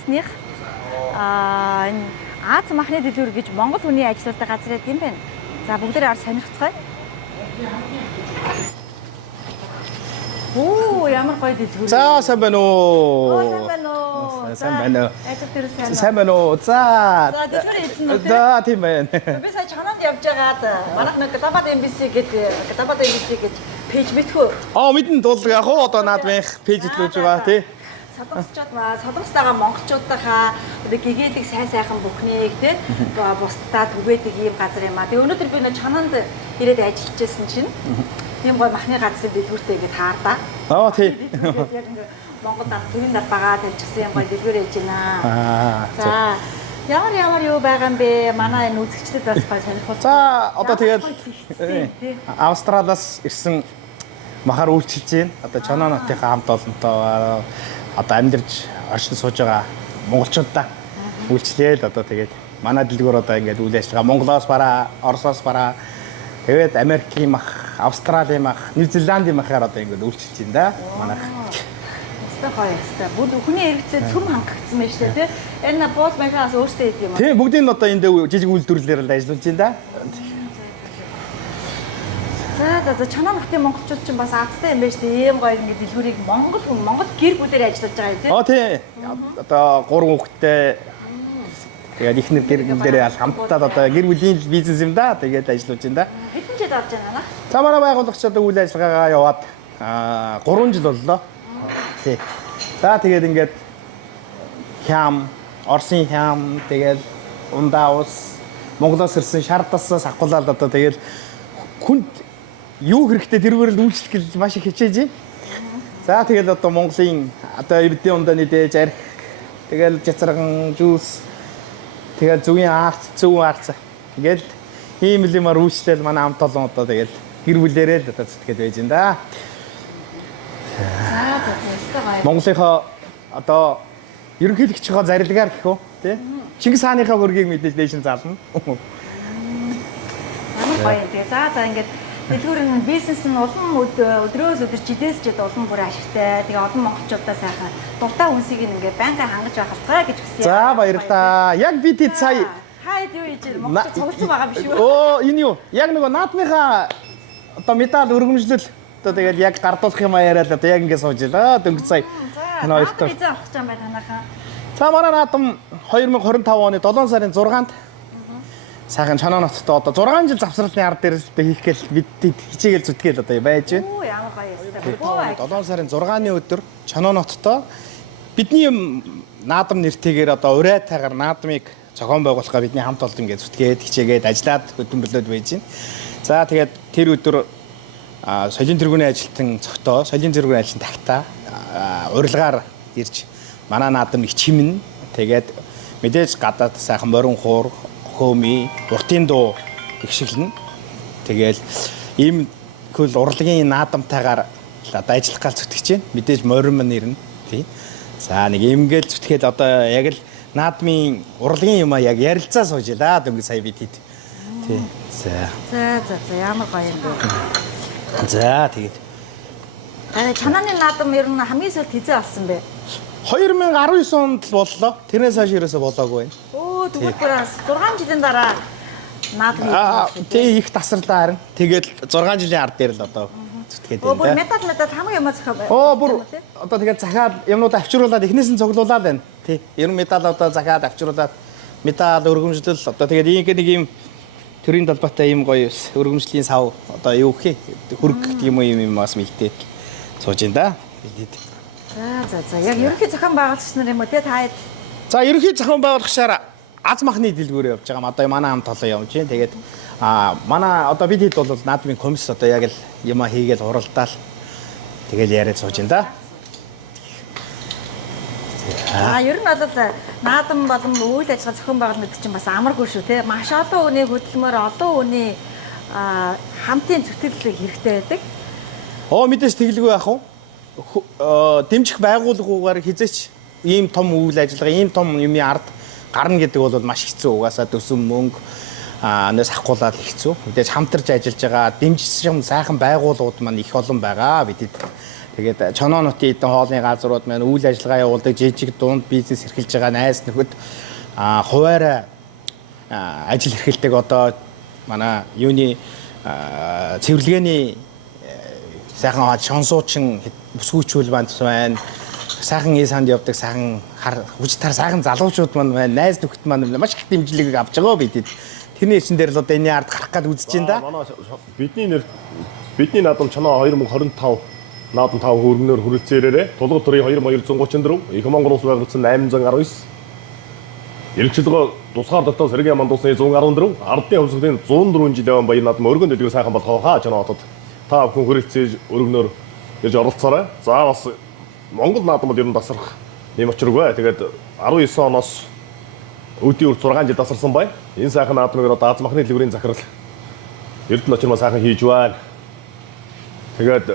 бизнесных энэ Аз махны дэлгүүр гэж Монгол хүний ажилладаг газар юм байна. За бүгдээрээ ард сонирхцгаая. Оо ямар гоё дэлгүүр. За сайн байна уу? Сайн байна уу? Сайн байна уу? Ажил дээр сайн. Сайн байна уу? За дэлгүүр эзэн үү? За тийм байна. Би сая чананд явж байгаад манайх нэг Глобал MBC гэж пэйж мэдхүү. Мэдэн дуулга яг уу одоо наадмын пэйж хэлүүлж байгаа тий. Солонгост байгаа монголчуудынхаа гэгээлэг сайхан бүхнийг тий бусдаа түгээдэг ийм газар юм аа. Тэгээ өнөөдөр би нэг чананд ирээд ажиллаж байсан чинь ийм гоё махны газрын дэлгүүртэй гээд таардаа. Тий. Яг ингээ Монгол төрийн дарбагаа тавьчихсан юм гоё дэлгүүр ээж байна. За ямар юу байгаа юм бэ? Манай энэ үзэгчдэд бас гоё сонирхол. За одоо тэгээд Австралиас ирсэн махаар үйлчилж байна. Одоо Чоноонотынхаа хамт олонтой одоо амьдарч оршин сууж байгаа монголчуудаа үйлчлээл одоо тэгээд манай дэлгүүр одоо ингээд үйл ажиллагаа Монголоос бараа, Оросоос бараа тэгээд Америкийн мах, Австралийн мах, Нью-Зеландийн махаар одоо ингээд үйлчилж байна да. Манайх. Өстой гоё өстой. Бүгд хүний хэрэгцээ цөм хангагдсан байна шүү дээ. Энэ бууз махаас өөртөө идэв юм аа. Тийм бүгдийг нь одоо энд жижиг үйлдвэрлэлээр л ажиллаж байна да. За Чоноонотын монголчууд ч бас азтай юм байна шүү дээ. Ийм гоё ингээд дэлгүүрийг Монгол гэр бүлээр ажиллаж байгаа юм тийм. Тийм. Одоо 3 хүүхэдтэй тэгээд ихнэр гэр бүлээрээ хамтдаа одоо гэр бүлийн бизнес юм да. Тэгээд ажиллаж байна да. Хэдэн жил орж байна наа? За манай байгуулагч одоо үйл ажиллагаагаа яваад 3 жил боллоо. Тий. За тэгээд ингээд хям, Оросын хям, тэгээд ундаа ус Монголоос ирсэн шаардасаас ахгуулаад одоо тэгээд хүнд юу хэрэгтэй тэрүүгээр л үйлчлэх гэж маш их хичээж байна. За тэгээд одоо Монголын одоо эвдийн ундаа нидээж арх тэгээд жацраган жуус тэгээд зүгийн арц, зөв арц тэгээд ийм л юмар үйлчлэл манай хамт олон одоо тэгээд гэр бүлээрээ л одоо зүтгэж байж байна да. За Монголынхоо одоо ерөнхийлөгчийнхөө зарилгаар гэх үү тий? Чингис хааныхаа хөргийг мэдээж дээш нь зална. Амар гоё. За ингээд дэлгүүрийн бизнес нь улам өдрөөс өдөр жилээс жид улам бүр ашигтай. Тэгээ олон монголчуудаа сайхан дуртай хүнсийг ингээд байнга хангаж байх хэрэгтэй гэж хүсье. За баярлалаа. Яг би тэд сая хаад юу хийж монголч цогцсон байгаа биш үү? Энэ юу? Яг нөгөө наадмынхаа одоо медаль өргөмжлөл одоо тэгээд яг гардуулах юм яриад одоо яг ингээд сууж илаа. Дөнгөж сая. Энэ хоёртой виза авах гэж байна танахаа. За манай наадам 2025 оны 7 сарын 6-нд сайхан Чонооноттой одоо 6 жил завсралын ард дээр л хийх гээл бид хичээгээл зүтгээл одоо байж байна. Оо ямар гоё юм. 7 сарын 6-ны өдөр Чонооноттой бидний наадам нэртэйгээр одоо урайтайгаар наадмыг зохион байгуулахаа бидний хамт олон ингээд зүтгээд хичээгээд ажиллаад хөдөлмөрлөд байж байна. За тэгээд тэр өдөр соёлын тэргүүний ажилтан цогтоо, соёлын тэргүүний ажилтан тагтаа урилгаар ирж манай наадам их чимнэ. Тэгээд мэдээж гадаад сайхан морин хуур, хөөми, уртын дуу их шиглэн. Тэгээл ийм хөл урлагийн наадамтайгаар одоо ажиллах гал зүтгэж байна. Мэдээж морин мань ирнэ. Тий. За нэг имгээл зүтгээд одоо яг л наадмын урлагийн юм яг ярилцаа сууж илаа. Дөнгөж сая бид хэд. Тий. За ямар гоё юм бэ. За тэгээд чанааны наадам ер нь хамгийн сүүлд хизээ болсон бэ? 2019 онд л боллоо. Тэрнээс хойш ерөөсө болоогүй байна. Оо тэгвэл бүр 6 жилийн дараа наадам тий их тасралаа харин. Тэгээд 6 жилийн ард дээр л одоо зүтгээд байна. Бүр медаль хамгийн юм зохио байна. Бүр одоо тэгээд захаад юмнууд авчруулад эхнээс нь цуглуулад байна. Тий. Ер нь медаль одоо захаад авчруулад медаль өргөмжлөл одоо тэгээд нэг юм төрийн талбайтай ийм гоё өргөмжлийн сав одоо юу гэх хөрг гэдэг юм уу юм бас мэлтээд сууж ин да. За яг ерөнхий зохион байгуулагч нар юм уу те та хэд. За ерөнхий зохион байгуулагчаар аз махны дэлгүүр явж байгаа. Одоо манай хамт олон явж байна. Тэгээд манай одоо бид хэд бол наадмын комисс одоо яг л юм хийгээл уралдаал тэгэл яриад сууж ин да. Ер нь бол наадам болон үйл ажиллагаа зохион байгуулалт гэдэг чинь бас амаргүй шүү те. Маш олон хүний хөдөлмөр, олон хүний хамтын зүтгэлэг хэрэгтэй байдаг. Мэдээж тэглгүй яах вэ? Дэмжих байгууллагуугаар хизээч ийм том үйл ажиллагаа, ийм том юмны ард гарна гэдэг бол маш хэцүү. Угаасаа төсөв мөнгө нээс ахгуулаад хэцүү. Мэдээж хамтарч ажиллаж байгаа дэмжсэн сайхан байгууллагууд маань их олон байгаа. Бид Тэгээд Чоноо нутгийн эдэн хоолны газрууд маань үйл ажиллагаа явуулдаг жижиг дунд бизнес эрхэлж байгаа найз нөхөд хуваарай ажил эрхэлдэг одоо манай юуны цэвэрлэгээний сайхан шонсуучин бүсгүүчүүл банд байна. Сайхан санд явдаг сайхан хүчтэй сайхан залуучууд маань байна. Найз нөхөд маань маш их дэмжлэг авч байгаа бидэд. Тэрний эчин дээр л одоо энэ ард гарах гээд үзэж байна да. Манай бидний наадам Чоноо 2025 наадам 5 хөргөнөөр хүрэлцээрээ тулгуур төрийн 2234 их Монгол улс байгуулсан 819 Иргэжлэгөө тусгаар дотоод сэргийн мандусны 114 ардын хөвсгөлийн 104 жил явсан баяр наадам өргөн дэдгүү сайхан болгоо хаа Чоноо хотод та бүхэн хүрэлцээж өргөнөөр ирж оролцоорой. За бас Монгол наадамд ер нь тасрах юм очиргүй. Тэгээд 19 оноос үүдийн үр 6 жил тасарсан бай. Энэ сайхан наадмыг одоо Аз махны дэлгүүрийн захирал Эрдэнэ очирмаа сайхан хийж байна. Тэгээд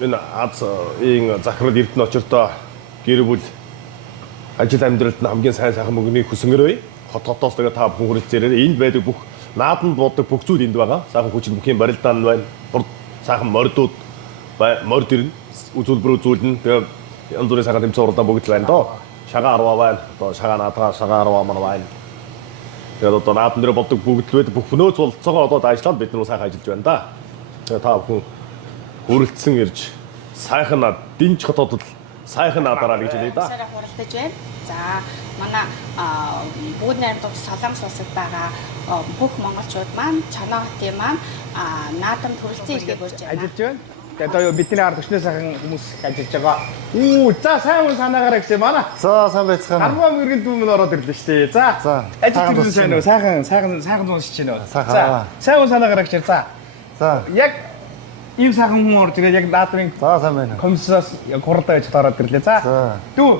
энэ Азийн захирал Эрдэнэ очиртоо гэр бүл ажил амьдралд нь хамгийн сайхан мөнгөний хүсэнгэрэй. Хотоос тэгээд та бүхэн хүрэлцээрээ энд байдаг бүх наадамд боддог бүх зүйл энд байгаа. Сайхан хүчин бүхийн барилдаан байна. Сайхан мордууд морд ирнэ. Үзүүлбэр үзүүлнэ. Тэгээд янз бүрийн сайхан тэмцээн уралдаан бүгд л байна доо. Шагаа 10 байна. Одоо шагаа наадгаа шагаа 10 маань байна. Тэгээд одоо наадам дээр боддог бүгд л байдаг. Бүх өнөөц болцоогоо одоо ажиллаад бид нар сайхан ажиллаж байна да. Тэгээд та бүхэн хүрэлцсэн ирж сайхан динж хотодод сайхан надараа гэж хэлээ да. Сараа хуралдаж байна. За манай бүгд найрамдах Солонгос улсад байгаа бүх монголчууд маань Чоноо хотын маань наадамд хүрэлцэн иргээг урьж байна. Ажиллаж байна. Тэгээд одоо бидний ард өчнөө сайхан хүмүүс ажиллаж байгаа. За сайн хүн санаагаараа гэсэн манай. За сайн байцгаана. Армаа мөргэн дүү минь ороод ирлээ шүү дээ. За. Ажил төрсөн сайн уу? Сайхан дуусч байна уу? За. Сайн хүн санаагаараа гэж. За. Яг ийм сайхан хүн орж тэгээд яг наадмын сайн байна. комиссараас хуралдаа гэж ороод ирлээ. За. Дүү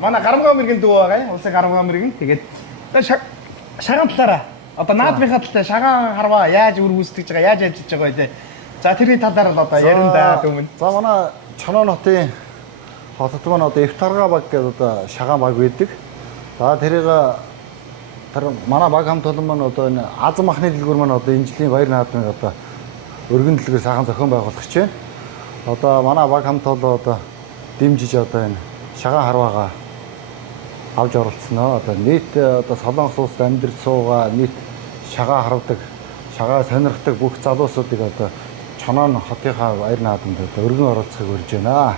манай гарамгаа мөргэн дүү байгаа юм. Улсын гарамгаа мөргэн. Тэгээд шагаан талаараа одоо наадмынхаа талаар шагаан харваа яаж үр гүйцэтгэж байгаа, яаж ажиллаж байгаа вэ? За тэрний талаар л одоо ярина да дүүмэн. За манай Чоноо хотын хотод маань одоо Эвтарга баг гэдэг одоо шагаан баг байдаг. За тэр манай баг хамт олон маань одоо энэ Аз махны дэлгүүр маань одоо энэ жилийн баяр наадмыг одоо өргөн дэлгүүр сайхан зохион байгуулагч байна. Одоо манай баг хамт олон одоо дэмжиж одоо энэ шагаан харваагаа авч оролцсноо. Одоо нийт одоо Солонгос улсад амьдарч суугаа нийт шагаан харавдаг, шагаа сонирхдаг бүх залуусуудыг одоо Чоноо хотынхаа баяр наадамд өргөн оролцохыг урьж байна.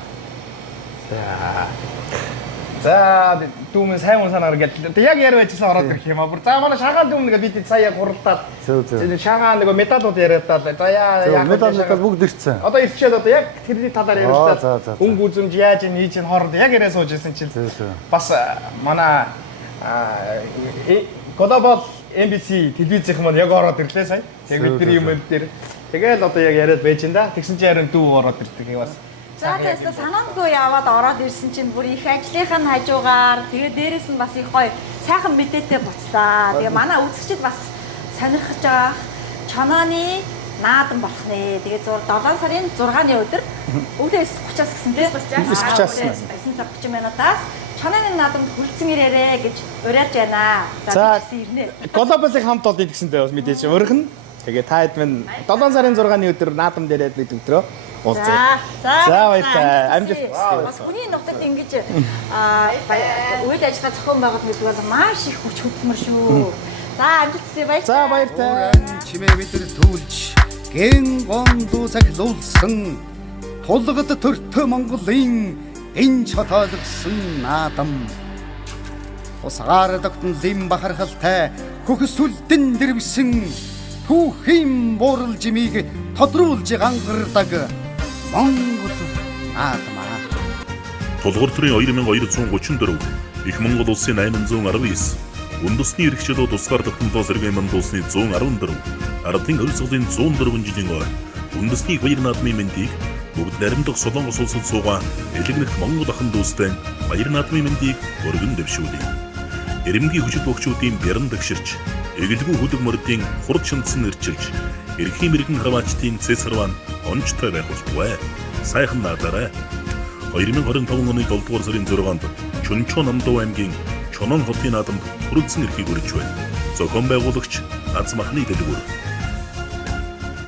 За дүүмэн сайн хүн санаар гэдэг. Яг яриа байжсан ороод ирэх юм аа. За манай шагаан дүүмэн гэдэг бид сая хуралдаад. Шагаан нэг медалууд яриад та. За яа медал бүгд ирсэн. Одоо ирчээд одоо яг тэрний талаар яриулаа. Хүн гүзэмж яаж хийж энэ хооронд яг яриа сууж ирсэн чинь. Бас манай Global MBC телевизийнх маань яг ороод ирлээ сая. Яг бидний юм дээр. Тэгэл одоо яг яриад байж ин да. Тэгсэн чинь харин дүү ороод ирдэг бас. За тэгээс санаандгүй яваад ороод ирсэн чинь бүр их ажлынхаа хажуугаар тэгээ дээрэс нь бас их гоё сайхан мэдээтэй буцлаа. Тэгээ манай үзэгчид бас сонирхож байгаа Чонооны наадам болох нэ. Тэгээ 7 сарын 6-ны өдөр өглөө 9:30-аас гэсэн тийм 9:30 минутаас Чонооны наадамд хүрэлцэн ирээрэй гэж уриалж байна. За ирнэ. Глобалын хамт олдыг гэсэнтэй бас мэдээж өргөн. Тэгээ та хэд минь 7 сарын 6-ны өдөр наадам дээрээ бид өдрөө уулзъя. За баярлалаа. Амжилт. Бас хүний нутагт ингэж үйл ажиллагаа зохион байгуулах гэдэг бол маш их хүч хөдөлмөр шүү. За амжилт хүсье баярлалаа. За баярлалаа. Чимээ бидэр түүлж гэн гондуу цахилуулсан тулгад төртөө Монголын энч хотоолгсон наадам. Усгаар тогтон лим бахархалтай хөхсүлдэн дэрвсэн түүхийн буурал жимийг тодруулж гангардаг Монгол наадам. Тулгуур төрийн 2234 их Монгол улсын 819 үндэсний эрхчлөө тусгаар тогтнолоо сэргээн мандусны 114 ардын хөлсгөлийн 104 жилийн ой үндэсний баяр наадмын мэндийг бүгд наримдах Солонгос улсад суугаа элэгнэх Монгол ахын дүүстэй баяр наадмын мэндийг өргөн дэвшүүлье. Эрэмгийн хүчит өгчүүдийн бяран дагширч эгэлгүй хөдөг мордын хурд шинцэн ирчилж эрхийн мэрэгэн харваачдын цэсарван онцтой байх болтугай. Сайхан наадаарай. 2025 оны 7 дугаар сарын 6-нд Чөнчөө Намдуу аймгийн Чоноо хотын наадамд хүрэлцэн эрхийг өргөж байна. Зохион байгуулагч Аз махны дэлгүүр.